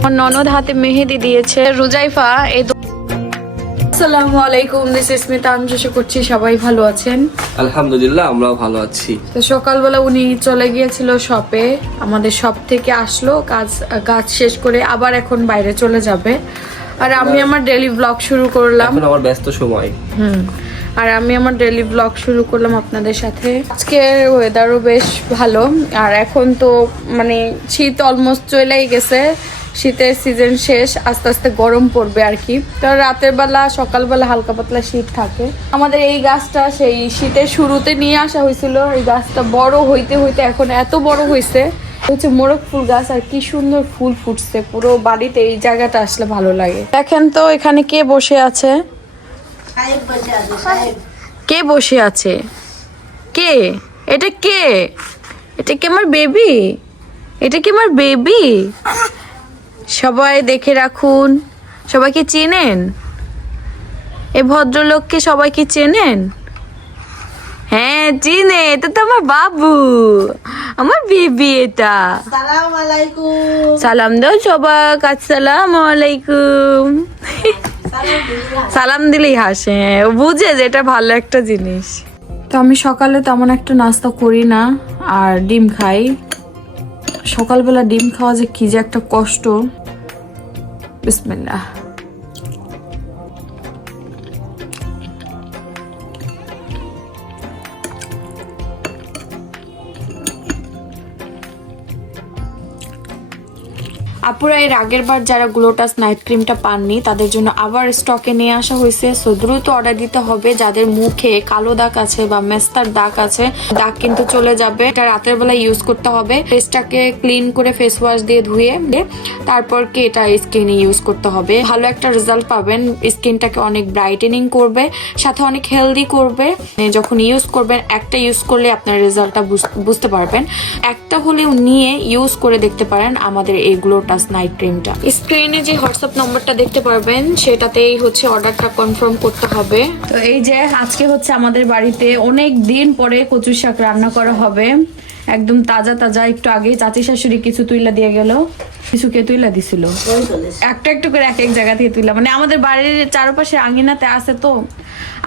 আমার ননদ হাতে মেহেদি দিয়েছে রুজাইফা। আসসালামু আলাইকুম, দিস ইজ স্মিতা। আমি আশা করছি সবাই ভালো আছেন। আলহামদুলিল্লাহ, আমরাও ভালো আছি। তো সকালবেলা উনি চলে গিয়েছিল শপে, আমাদের শপ থেকে আসলো কাজ শেষ করে, আবার এখন বাইরে চলে যাবে। আর আমি আমার ডেইলি ব্লগ শুরু করলাম। এখন আমার ব্যস্ত সময়। আর আমি আমার ডেইলি ব্লগ শুরু করলাম আপনাদের সাথে। আজকের ওয়েদারও বেশ ভালো। আর এখন তো মানে শীত অলমোস্ট চলেই গেছে, শীতের সিজন শেষ, আস্তে আস্তে গরম পড়বে আর কি। তো রাতের বেলা সকালবেলা হালকা পাতলা শীত থাকে। আমাদের এই গাছটা সেই শীতের শুরুতে নিয়ে আসা হয়েছিল। এই গাছটা বড় হইতে হইতে এখন এত বড় হয়েছে, হচ্ছে মোরগ ফুল গাছ। আর কি সুন্দর ফুল ফুটছে পুরো বাড়িতে। এই জায়গাটা আসলে ভালো লাগে। দেখেন তো এখানে কে বসে আছে, কে বসে আছে, কে এটা, কে এটা, কি আমার বেবি, এটা কি আমার বেবি। সবাই দেখে রাখুন। সবাইকে চেনেন? এই ভদ্রলোককে সবাইকে চেনেন? হ্যাঁ চিনে, এটা তো আমার বাবু, আমার বেবি। এটা সালাম আলাইকুম। সালাম দাও সবাই। আসসালামু আলাইকুম। সালাম দিলেই হাসে, ও বুঝে যে এটা ভালো একটা জিনিস। তো আমি সকালে তেমন একটা নাস্তা করি না, আর ডিম খাই। সকালবেলা ডিম খাওয়া যে কি যে একটা কষ্ট। বিসমিল্লাহ। আপুরা এর আগের বার যারা গ্লোটাস নাইট ক্রিমটা পাননি তাদের জন্য আবার স্টকে নিয়ে আসা হয়েছে। সো দ্রুত অর্ডার দিতে হবে। যাদের মুখে কালো দাগ আছে বা মেস্তার দাগ আছে, দাগ কিন্তু চলে যাবে। এটা রাতের বেলা ইউজ করতে হবে। ফেসটাকে ক্লিন করে ফেস ওয়াশ দিয়ে ধুয়ে তারপর কি এটা স্কিনে ইউজ করতে হবে। ভালো একটা রেজাল্ট পাবেন। স্কিনটাকে অনেক ব্রাইটেনিং করবে, সাথে অনেক হেলদি করবে। যখন ইউজ করবেন, একটা ইউজ করলে আপনার রেজাল্টটা বুঝতে পারবেন। একটা হলেও নিয়ে ইউজ করে দেখতে পারেন আমাদের এই গ্লোটাস নাইট ক্রিমটা। স্ক্রিনে যে হোয়াটসঅ্যাপ নম্বরটা দেখতে পারবেন সেটাতেই হচ্ছে অর্ডারটা কনফার্ম করতে হবে। তো এই যে আজকে হচ্ছে আমাদের বাড়িতে অনেক দিন পরে কচু শাক রান্না করা হবে। একদম তাজা তাজা। একটু আগে চাচি শাশুড়ি কিছু তুইলা দিয়ে গেল, কিছু কে তুইলা দিছিল, একটা একটু করে এক এক জায়গা থেকে তুইলা। মানে আমাদের বাড়ির চারপাশে আঙিনাতে আছে তো।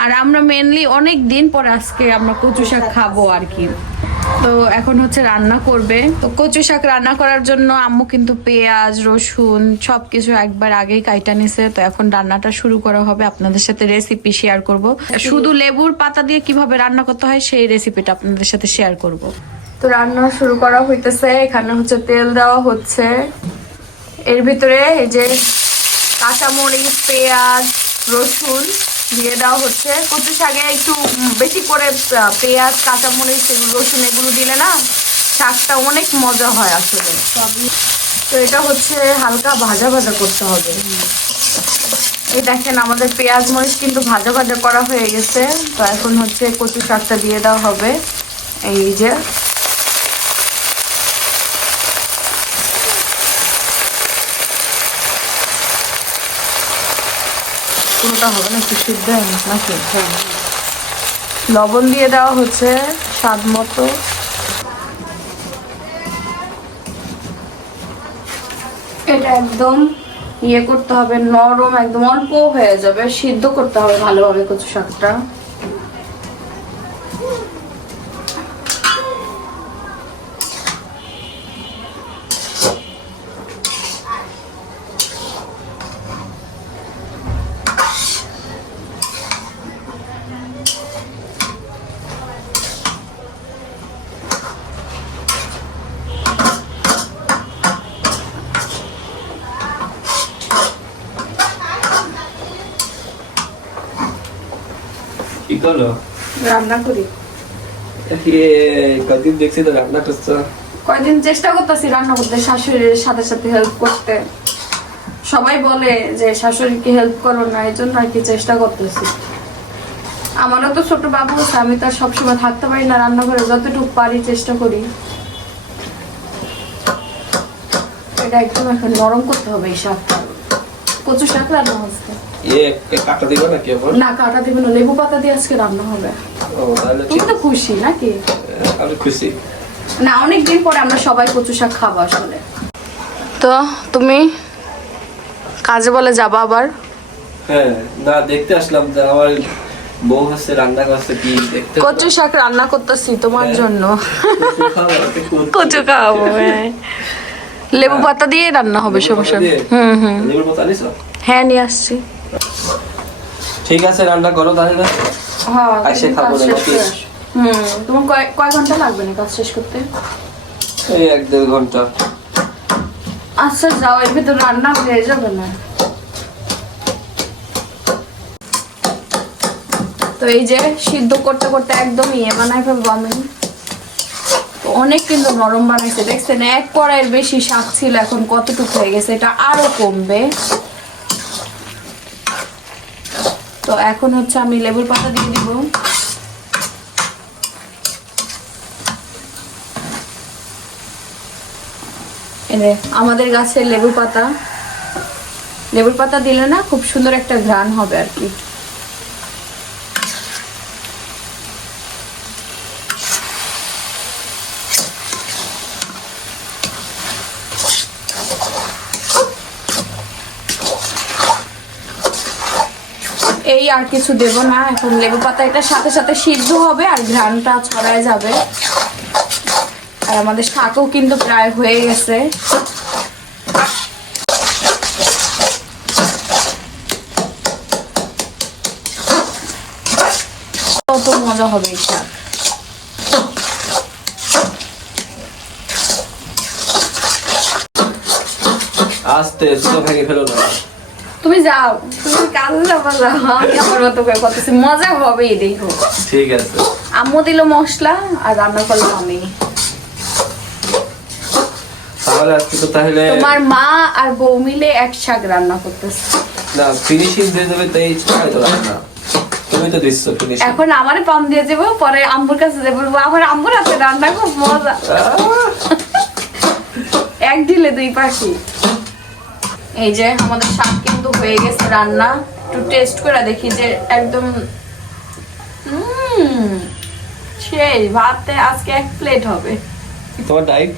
আর আমরা মেনলি অনেক দিন পরে আজকে আমরা কচু শাক খাবো আর কি। তো এখন হচ্ছে রান্না করবে। তো কচু শাক রান্না করার জন্য আম্মু কিন্তু পেঁয়াজ রসুন সবকিছু একবার আগেই কাইটা নিছে। তো এখন রান্নাটা শুরু করা হবে। আপনাদের সাথে রেসিপি শেয়ার করব। শুধু লেবুর পাতা দিয়ে কিভাবে রান্না করতে হয় সেই রেসিপিটা আপনাদের সাথে শেয়ার করব। তো রান্না শুরু করা হইতেছে। এখানে হচ্ছে তেল দেওয়া হচ্ছে। এর ভিতরে এই যে কাঁচামরিচ পেঁয়াজ রসুন দিয়ে দেওয়া হচ্ছে। কচু শাকে একটু বেশি করে পেঁয়াজ কাঁচামরিচ রসুন এগুলো দিলে না শাকটা অনেক মজা হয় আসলে। তো এটা হচ্ছে হালকা ভাজা ভাজা করতে হবে। এই দেখেন আমাদের পেঁয়াজ মরিচ কিন্তু ভাজা ভাজা করা হয়ে গেছে। তো এখন হচ্ছে কচু শাকটা দিয়ে দেওয়া হবে। এই যে পুরোটা হবে না, একটু সিদ্ধ নাকি। লবণ দিয়ে দেওয়া হচ্ছে স্বাদ মতো। এটা একদম ইয়ে করতে হবে, নরম একদম অল্প হয়ে যাবে, সিদ্ধ করতে হবে ভালোভাবে কচু শাকটা। কি করলো? রান্না করি। কদিন দেখছি তো রান্না করছো। কয়দিন চেষ্টা করতেছি রান্না করতে, শাশুড়ির সাথে সাথে হেল্প করতে। সবাই বলে যে শাশুড়িকে হেল্প করো না, এই জন্য আর কি চেষ্টা করতেছি। আমারও তো ছোট বাবু আছে, আমি তো সবসময় থাকতে পারি না রান্নাঘরে। যতটুকু পারি চেষ্টা করি। এটা একদম এখন নরম করতে হবে এই শাকটা। কচু শাক রান্না হচ্ছে। কাটা দিবে নাকি? না কাটা দিবে না, লেবু পাতা দিয়ে আজকে রান্না হবে। তুমি তো খুশি নাকি? আমি খুশি। না অনেকদিন পরে আমরা সবাই কচু শাক খাবো আসলে। তো তুমি কাজে বলে যাবা আবার? হ্যাঁ, না দেখতে আসলাম যে আমার বউ হচ্ছে রান্না করছে কি দেখতে। কচু শাক রান্না করতেছি তোমার হ্যাঁ। জন্য। কচু খাওয়া, কচু। কচু খাওয়াবো, হ্যাঁ। লেবু পাতা দিয়ে রান্না হবে লেবুর সমস্যা পাতা দিয়ে? হুম। লেবুর পাতা আনিছো? হ্যাঁ, নিয়ে আসছি। ঠিক আছে, রান্না করো তাহলে। হ্যাঁ, আইসে তুমি খাবো কাজ না শেষ নাকি? করে আসো। তোমার কয় ঘন্টা লাগবে না কাজ শেষ করতে? এই 1-1.5 ঘন্টা। আচ্ছা যাও, এর ভিতর রান্না হয়ে যাবে না? তো এই যে সিদ্ধ করতে করতে একদম বানাই ফেলবো আমি। তো অনেক কিন্তু নরম বানাইছে, দেখছেন? এক কড়াইয়ের বেশি শাক ছিল, এখন কতটুকু হয়ে গেছে, এটা আরো কমবে। তো এখন হচ্ছে আমি লেবুর পাতা দিয়ে দিব। আমাদের গাছের লেবুর পাতা, লেবুর পাতা দিলে না খুব সুন্দর একটা ঘ্রাণ হবে আর কি। এই আর কিছু দেব না এখন। লেবু পাতা এটা সাথে সাথে সিদ্ধ হবে আর ঘ্রাণটা ছড়ায় যাবে। আর আমাদের শাকও কিন্তু প্রায় হয়ে গেছে। কত মজা হবে এই শাক। আস্তে ছোট ভেঙে ফেলো না। তুমি যাও, তুমি কাজে যাবো, যাও। আমি আমার মতো করে করতেছি, মজা হবে দেখো। ঠিক আছে। আম্মু দিল মশলা আর রান্না করলাম আমি। তাহলে আজকে তো তাহলে তোমার মা আর বউ মিলে এক শাক রান্না করতেছে। না, ফিনিশিং দিয়ে দেবে তাই চাই তো রান্না। তুমি তো দিচ্ছ ফিনিশিং। এখন আমারে পাম দিয়ে যাবো, পরে আম্মুর কাছে যাবো, বলবো আমার আম্মুর হাতে রান্না খুব মজা। এক ঢিলে দুই পাখি। এই যে আমাদের শাক কিন্তু হয়ে গেছে রান্না। একটু টেস্ট করে দেখি যে একদম সেই ভাতে আজকে 1 প্লেট হবে। তোমার ডাইট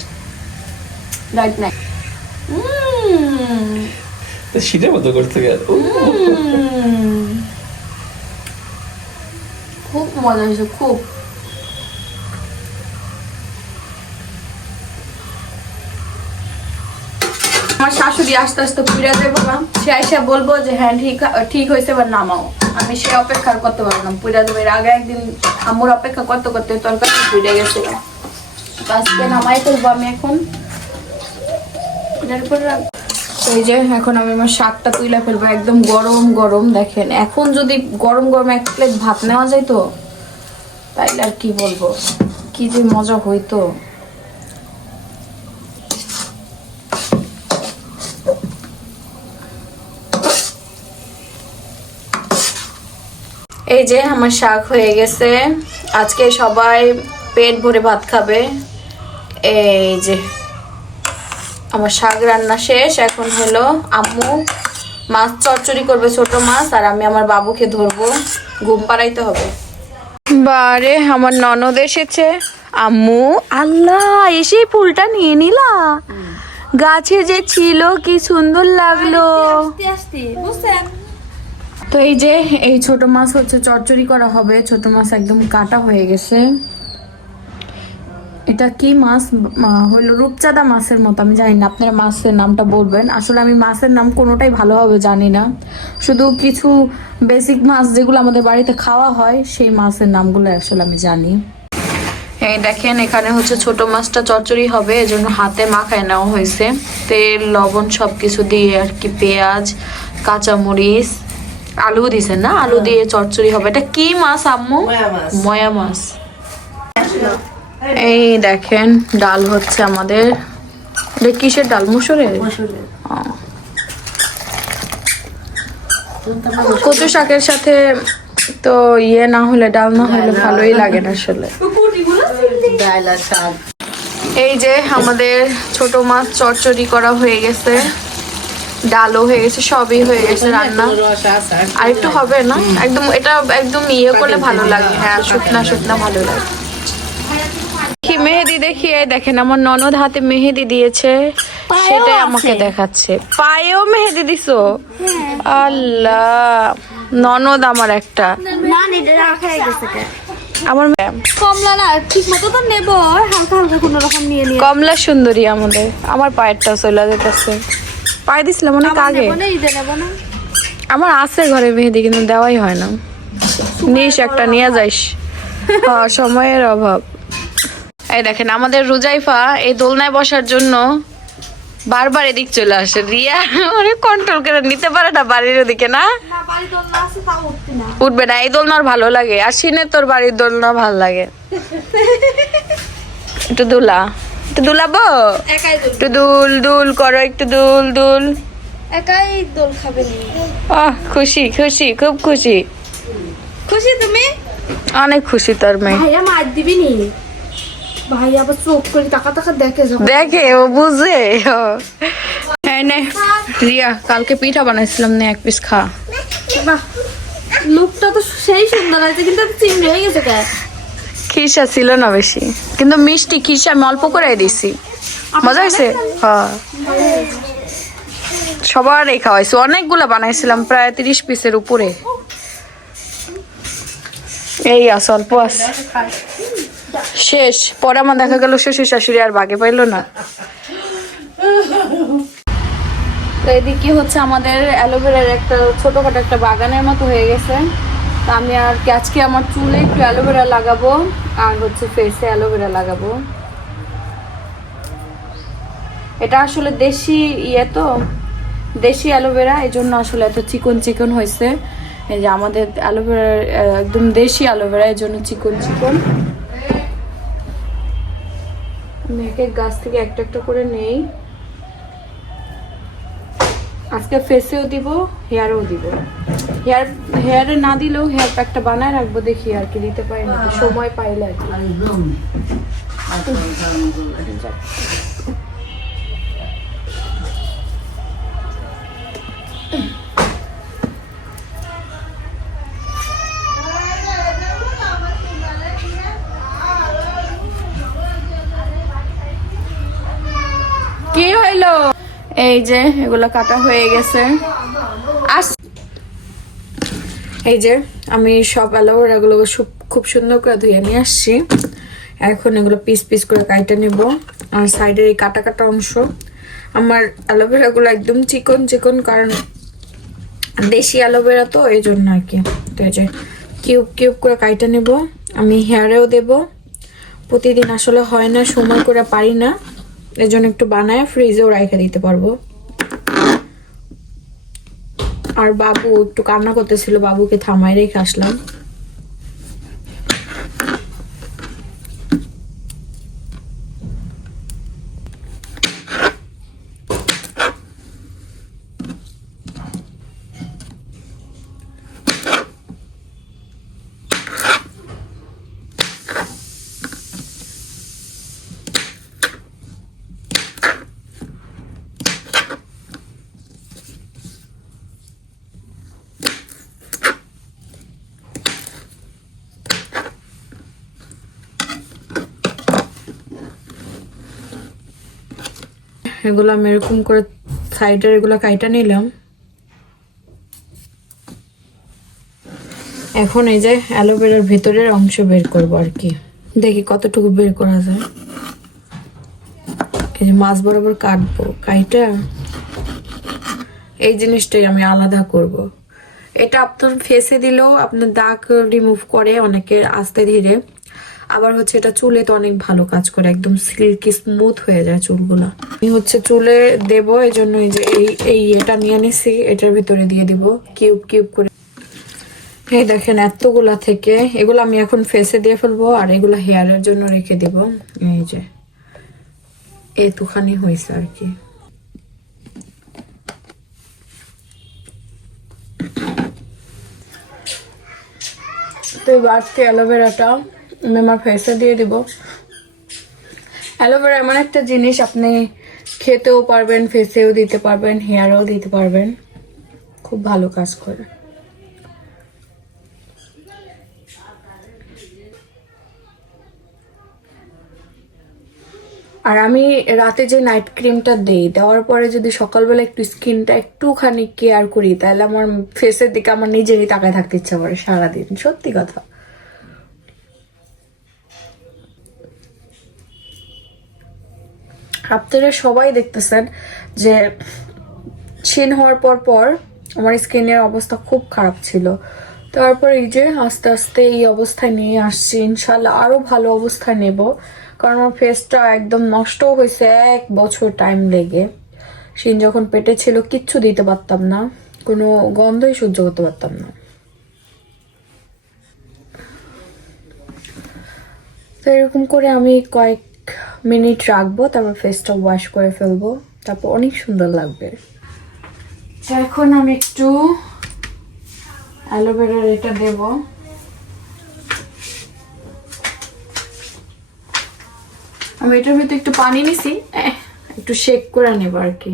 রাইট নাই। তো শীতের মতো করতে গেল। খুব মজা হয়েছে, খুব। আমার শাশুড়ি আস্তে আস্তে ফিরে যাবো না, সে আইসা বলবো যে হ্যাঁ ঠিক হয়েছে, এবার নামাও। আমি সে অপেক্ষা করতে পারবো না, পুরা যাবো। এর আগে একদিন আম্মুর অপেক্ষা করতে করতে তরকারি ফিরে গেছিলাম। আজকে নামাই ফেলবো আমি এখন। এটার উপর এই যে এখন আমি আমার শাকটা তুলে ফেলবো, একদম গরম গরম। দেখেন এখন যদি গরম গরম 1 প্লেট ভাত নেওয়া যায় তো তাইলে আর কি বলবো, কি যে মজা হইতো। এই যে আমার শাক হয়ে গেছে, আজকে সবাই পেট ভরে ভাত খাবে। এই যে আমার শাক রান্না শেষ। এখন হলো আম্মু মাছ চচ্চড়ি করবে, ছোট মাছ, আর আমি আমার বাবুকে ধরবো, ঘুম পাড়াইতে হবে। বারে আমার ননদ এসেছে। আম্মু আল্লাহ, এসে ফুলটা নিয়ে নিলা? গাছে যে ছিল কি সুন্দর লাগলো। তো এই যে এই ছোট মাছ হচ্ছে চচ্চড়ি করা হবে। ছোট মাছ একদম কাটা হয়ে গেছে। এটা কি মাছ হলো? রূপচাঁদা মাছের মতো, আমি জানি না, আপনারা মাছের নামটা বলবেন। আসলে আমি মাছের নাম কোনোটাই ভালোভাবে জানি না, শুধু কিছু বেসিক মাছ যেগুলো আমাদের বাড়িতে খাওয়া হয় সেই মাছের নামগুলো আসলে আমি জানি। এই দেখেন এখানে হচ্ছে ছোট মাছটা চচ্চড়ি হবে, এজন্য হাতে মাখায় নেওয়া হয়েছে। তেল লবণ সবকিছু দিয়ে আর কি, পেঁয়াজ কাঁচামরিচ আলু দিছেন না, আলু দিয়ে চচ্চড়ি হবে। এটা কি মাছ আম্মু? ময়া মাছ। এই দেখেন ডাল হচ্ছে আমাদের। এটা কিসের ডাল? মুসুরের। কচু শাকের সাথে তো না হলে, ডাল না হলে ভালোই লাগে না আসলে। এই যে আমাদের ছোট মাছ চচ্চড়ি করা হয়ে গেছে, ডালও হয়ে গেছে, সবই হয়ে গেছে রান্না। আর একটু হবে না, একদম এটা একদম করলে ভালো লাগে। হ্যাঁ, শুকনা শুকনা ভালো লাগে। কি মেহেদি দেখিয়ে দেখেন আমার ননদ হাতে মেহেদি দিয়েছে, সেটাই আমাকে দেখাচ্ছে। পায়েও মেহেদি দিছো? আল্লাহ, ননদ আমার একটা। আমার কমলা না ঠিক মতো তো নেবো, হালকা হালকা কোনো রকম নিয়ে নিয়ে কমলা সুন্দরী আমাদের। আমার পায়েরটা চলে যেতেছে, পায়ে দিছিলাম অনেক আগে। ঈদে নেবো না। আমার আছে ঘরে মেহেদি, কিন্তু দেওয়াই হয় না। নিস একটা নিয়ে যাইস। হ্যাঁ, সময়ের অভাব। এই দেখেন আমাদের রুজাইফা এই দোলনায় বসার জন্য বারবার এদিক চলে আসে। রিয়া অনেক কন্ট্রোল করে নিতে পারে না বাড়ির ওদিকে, না উঠবে না। এই দোলনা ওর ভালো লাগে, আর সিনে তোর বাড়ির দোলনা ভালো লাগে। একটু দুলাবো, একটু দুল দুল করো, একটু দুল দুল। একাই দোল খাবে নি? খুশি খুশি, খুব খুশি। খুশি তুমি? অনেক খুশি তোর মেয়ে। ভাইয়া মার দিবি নি? ভাই আবার চোখ করে টাকা টাকা দেখে, ও বুঝে। হ্যাঁ নে রিয়া, কালকে পিঠা বানাইছিলাম, নে এক পিস খা। বাহ, লুকটা তো সেই সুন্দর আছে, কিন্তু চিংড়ি হয়ে গেছে কে? খিসা ছিল না বেশি, কিন্তু মিষ্টি খিসা আমি অল্প করে দিছি। মজা হয়েছে? হ্যাঁ, সবারই খাওয়াইছি, অনেকগুলো বানাইছিলাম, প্রায় 30 পিসের উপরে। এই আছে, অল্প আছে, শেষ। পরে আমার দেখা গেল শ্বশুর শাশুড়ি আর বাগে পাইলো না। তো এদিকে হচ্ছে আমাদের অ্যালোভেরার একটা ছোটখাটো একটা বাগানের মতো হয়ে গেছে। তো আমি আর আজকে আমার চুলে একটু অ্যালোভেরা লাগাবো, আর হচ্ছে ফেসে অ্যালোভেরা লাগাবো। এটা আসলে দেশি তো দেশি অ্যালোভেরা, এই জন্য আসলে এত চিকন চিকন হয়েছে। এই যে আমাদের অ্যালোভেরা একদম দেশি অ্যালোভেরা, এই জন্য চিকন চিকন। আমি এক এক গাছ থেকে একটা একটা করে নেই। আজকে ফেসেও দিব, হেয়ারেও দিব। হেয়ারে না দিলেও হেয়ার প্যাকটা বানায় রাখবো, দেখি আর কি দিতে পারি নাকি, সময় পাইলে আর কি। কি হইলো? এই যে এগুলো কাটা হয়ে গেছে। এই যে আমি সব অ্যালোভেরা গুলো খুব সুন্দর করে ধুয়ে নিয়ে আসছি। এখন এগুলো পিস পিস করে কাইটে নেব। আর সাইডের এই কাটা কাটা অংশ, আমার অ্যালোভেরা গুলো একদম চিকন চিকন, কারণ দেশি অ্যালোভেরা তো, এই জন্য আর কি। তো এই যে কিউব কিউব করে কাইটে নেব। আমি হেয়ারেও দেব। প্রতিদিন আসলে হয় না, সময় করে পারি না, এই জন্য একটু বানায় ফ্রিজেও রেখে দিতে পারবো। আর বাবু একটু কান্না করতেছিল, বাবুকে থামাই রেখে আসলাম। এগুলো আমি এরকম করে সাইডের এগুলো কাইটা নিলাম। এখন এই যে অ্যালোভেরার ভিতরের অংশ বের করব আর কি, দেখি কতটুকু বের করা যায়। এই যে মাছ বরাবর কাটবো, কাইটা এই জিনিসটাই আমি আলাদা করব। এটা আপনার ফেসে দিলেও আপনার দাগ রিমুভ করে অনেকের আস্তে ধীরে, আবার হচ্ছে এটা চুলে তো অনেক ভালো কাজ করে, একদম সিল্কি স্মুথ হয়ে যায় চুলগুলা। আমি হচ্ছে চুলে দেব, এই জন্য এই যে এই এটা নিয়ে নিছি, এটার ভিতরে দিয়ে দিব কিউব কিউব করে। এই দেখেন এতগুলা থেকে এগুলো আমি এখন ফেসে দিয়ে ফেলবো, আর এগুলো হেয়ারের জন্য রেখে দিব। এই যে এতখানি হয়েছে আর কি। তো এবার অ্যালোভেরাটা আমি আমার ফেসে দিয়ে দিব। অ্যালোভেরা এমন একটা জিনিস, আপনি খেতেও পারবেন, ফেসেও দিতে পারবেন, হেয়ারেও দিতে পারবেন, খুব ভালো কাজ করে। আর আমি রাতে যে নাইট ক্রিমটা দেওয়ার পরে যদি সকালবেলা একটু স্কিনটা একটুখানি কেয়ার করি তাহলে আমার ফেসের দিকে আমার নিজেরই তাকায় থাকতে ইচ্ছা করে সারাদিন, সত্যি কথা। আপনারা সবাই দেখতেছেন যে ছিন হওয়ার পর আমার স্কিনের অবস্থা খুব খারাপ ছিল। তারপর এই যে আস্তে আস্তে এই অবস্থায় নিয়ে আসছি, ইনশাল্লাহ আরো ভালো অবস্থায় নেব, কারণ আমার ফেসটা একদম নষ্ট হয়েছে 1 বছর টাইম লেগে। শিন যখন পেটে ছিল কিচ্ছু দিতে পারতাম না, কোনো গন্ধই সহ্য করতে পারতাম না। তো এরকম করে আমি কয়েক মিনিট রাখবো, তারপর ফেসটা ওয়াশ করে ফেলবো, তারপর অনেক সুন্দর লাগবে। এখন আমি একটু অ্যালোভেরার এটা দেব। আমি এটার ভিতরে একটু পানি নিছি, একটু শেক করে নেব আর কি।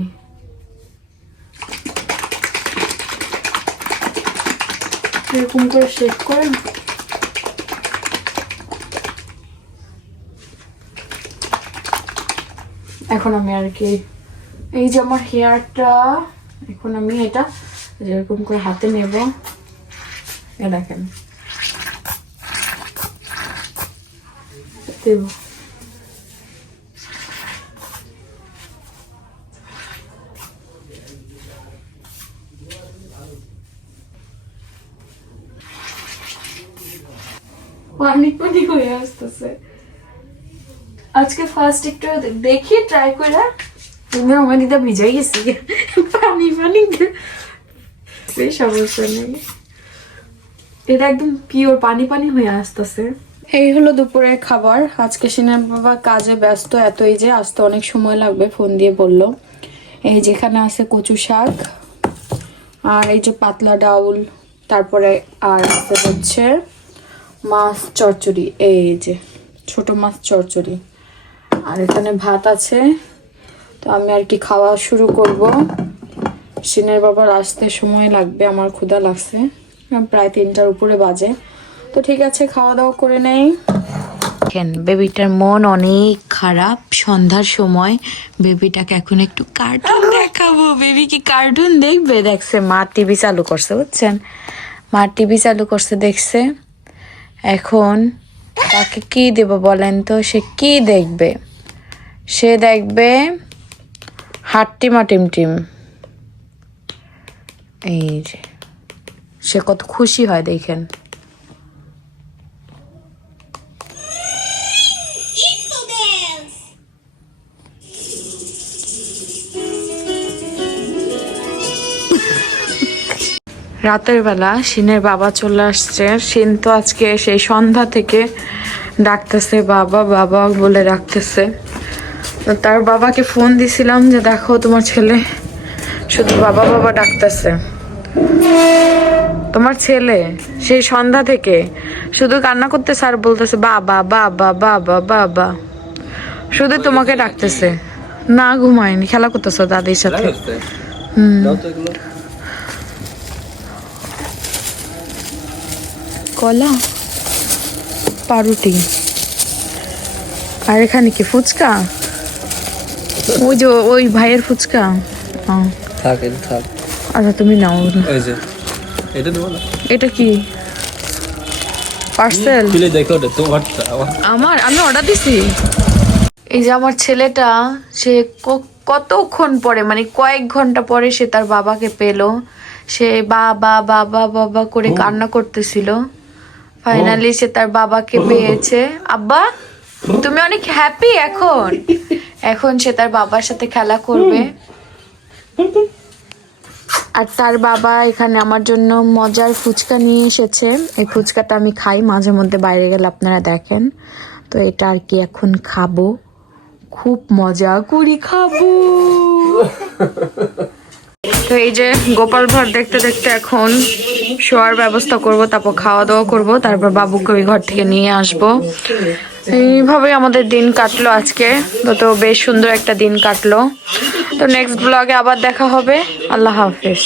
এরকম করে শেক করে এখন আমি আর কি এই যে আমার হেয়ারটা, এখন আমি এটা যেরকম করে হাতে নেব, এ দেখেন দেব। পানি পানি হয়ে আসতেছে। আজকে ফার্স্ট একটু দেখি ট্রাই করে, তুমি আমার দিদা ভিজাই গেছি পানি পানি সমস্যা নেই, এটা একদম পিওর পানি পানি হয়ে আসতেছে। এই হলো দুপুরের খাবার। আজকে সিনের বাবা কাজে ব্যস্ত এতই যে আসতে অনেক সময় লাগবে, ফোন দিয়ে বললো। এই যেখানে আছে কচু শাক, আর এই যে পাতলা ডাউল, তারপরে আর আছে হচ্ছে মাছ চচ্চড়ি, এই যে ছোট মাছ চচ্চড়ি, আর এখানে ভাত আছে। তো আমি আর কি খাওয়া শুরু করব। সিনের বাবার আসতে সময় লাগবে, আমার ক্ষুধা লাগছে, প্রায় 3টার উপরে বাজে। তো ঠিক আছে, খাওয়া দাওয়া করে নেই। বেবিটার মন অনেক খারাপ। সন্ধ্যার সময় বেবিটাকে এখন একটু কার্টুন দেখাবো। বেবি কি কার্টুন দেখবে? দেখছে মা টিভি চালু করছে, বুঝছেন, মা টিভি চালু করছে দেখছে। এখন তাকে কি দেব বলেন তো? সে কি দেখবে? সে দেখবে হাট্টিমা টিম টিম। এই যে সে কত খুশি হয় দেখেন। রাতের বেলা শিনের বাবা চলে আসছে। শিন তো আজকে সেই সন্ধ্যা থেকে ডাকতেছে বাবা বাবা বলে ডাকতেছে। তো তার বাবাকে ফোন দিছিলাম যে দেখো তোমার ছেলে শুধু বাবা বাবা ডাকতেছে। তোমার ছেলে সেই সন্ধ্যা থেকে শুধু কান্না করতেছে আর বলতেছে বাবা বাবা বাবা বাবা, শুধু তোমাকে ডাকতেছে। না ঘুমায়নি, খেলা করতেছো দাদির সাথে। কলা পাউরুটি আর এখানে কি ফুচকা? ওই যে ওই ভাইয়ের ফুচকা। আচ্ছা তুমি নাও। এটা কি পার্সেল? আমার, আমি অর্ডার দিছি। এই যে আমার ছেলেটা, সে কতক্ষণ পরে, মানে কয়েক ঘন্টা পরে সে তার বাবাকে পেলো। সে বাবা বাবা বাবা করে কান্না করতেছিল। ফাইনালি সে তার বাবাকে পেয়েছে। আব্বা তুমি অনেক হ্যাপি এখন? এখন সে তার বাবার সাথে খেলা করবে। আর তার বাবা এখানে আমার জন্য মজার ফুচকা নিয়ে এসেছে। এই ফুচকাটা আমি খাই মাঝে মধ্যে, বাইরে গেলে আপনারা দেখেন। তো এটা আর কি এখন খাবো, খুব মজা করি খাবো। তো এই যে গোপাল ভাঁড় দেখতে দেখতে এখন শোয়ার ব্যবস্থা করব, তারপর খাওয়া দাওয়া করব, তারপর বাবুকে ওই ঘর থেকে নিয়ে আসবো। এইভাবে আমাদের দিন কাটলো আজকে। তো বেশ সুন্দর একটা দিন কাটলো। তো নেক্সট ব্লগে আবার দেখা হবে। আল্লাহ হাফেজ।